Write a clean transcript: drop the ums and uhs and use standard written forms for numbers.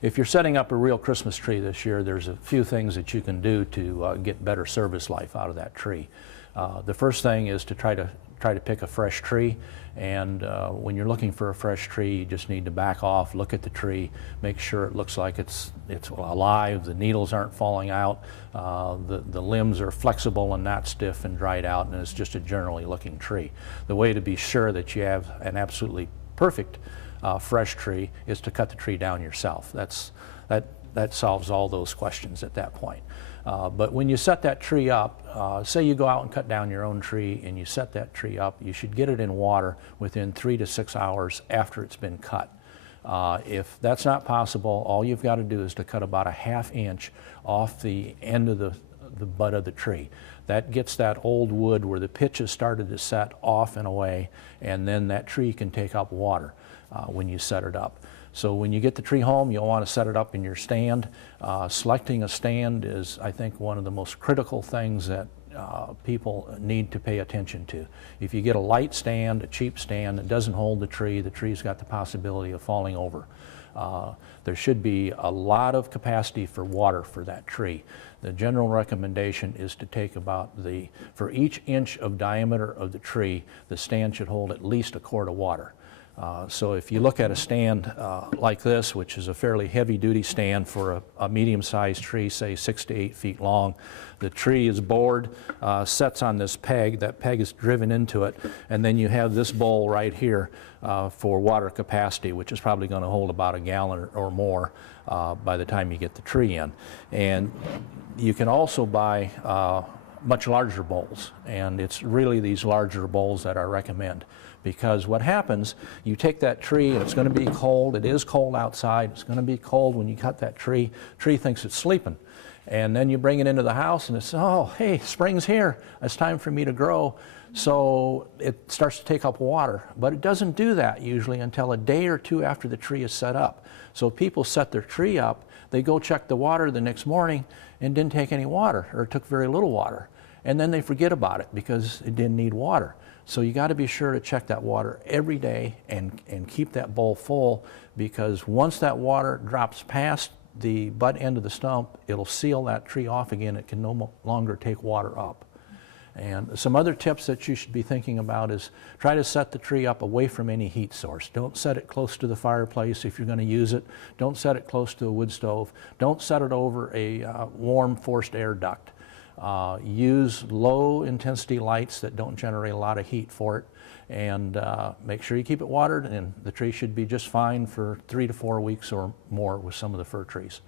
If you're setting up a real Christmas tree this year, there's a few things that you can do to get better service life out of that tree. The first thing is to try to pick a fresh tree, and when you're looking for a fresh tree, you just need to back off, look at the tree, make sure it looks like it's alive, the needles aren't falling out, the limbs are flexible and not stiff and dried out, and it's just a generally looking tree. The way to be sure that you have an absolutely perfect fresh tree is to cut the tree down yourself. That solves all those questions at that point. But when you set that tree up, say you go out and cut down your own tree and you set that tree up, you should get it in water within 3 to 6 hours after it's been cut. If that's not possible, all you've got to do is to cut about a ½ inch off the end of the butt of the tree. That gets that old wood where the pitch has started to set off and away, and then that tree can take up water when you set it up. So when you get the tree home, you'll want to set it up in your stand. Selecting a stand is, I think, one of the most critical things that people need to pay attention to. If you get a light stand, a cheap stand that doesn't hold the tree's got the possibility of falling over. There should be a lot of capacity for water for that tree. The general recommendation is to take about for each inch of diameter of the tree, the stand should hold at least a quart of water. So if you look at a stand like this, which is a fairly heavy-duty stand for a medium-sized tree, say 6 to 8 feet long, the tree is bored, sets on this peg. That peg is driven into it, and then you have this bowl right here for water capacity, which is probably going to hold about a gallon or more by the time you get the tree in. And you can also buy much larger bowls, and it's really these larger bowls that I recommend, because what happens, you take that tree and it's going to be cold. It is cold outside. It's going to be cold when you cut that tree. Tree thinks it's sleeping, and then you bring it into the house and it's, oh, hey, spring's here, it's time for me to grow. So it starts to take up water, but it doesn't do that usually until a day or two after the tree is set up. So people set their tree up, they go check the water the next morning and didn't take any water, or took very little water, and then they forget about it because it didn't need water. So you got to be sure to check that water every day and keep that bowl full, because once that water drops past the butt end of the stump, it'll seal that tree off again. It can no longer take water up. And some other tips that you should be thinking about is try to set the tree up away from any heat source. Don't set it close to the fireplace if you're going to use it. Don't set it close to a wood stove. Don't set it over a warm forced air duct. Use low intensity lights that don't generate a lot of heat for it, and make sure you keep it watered, and the tree should be just fine for 3 to 4 weeks or more with some of the fir trees.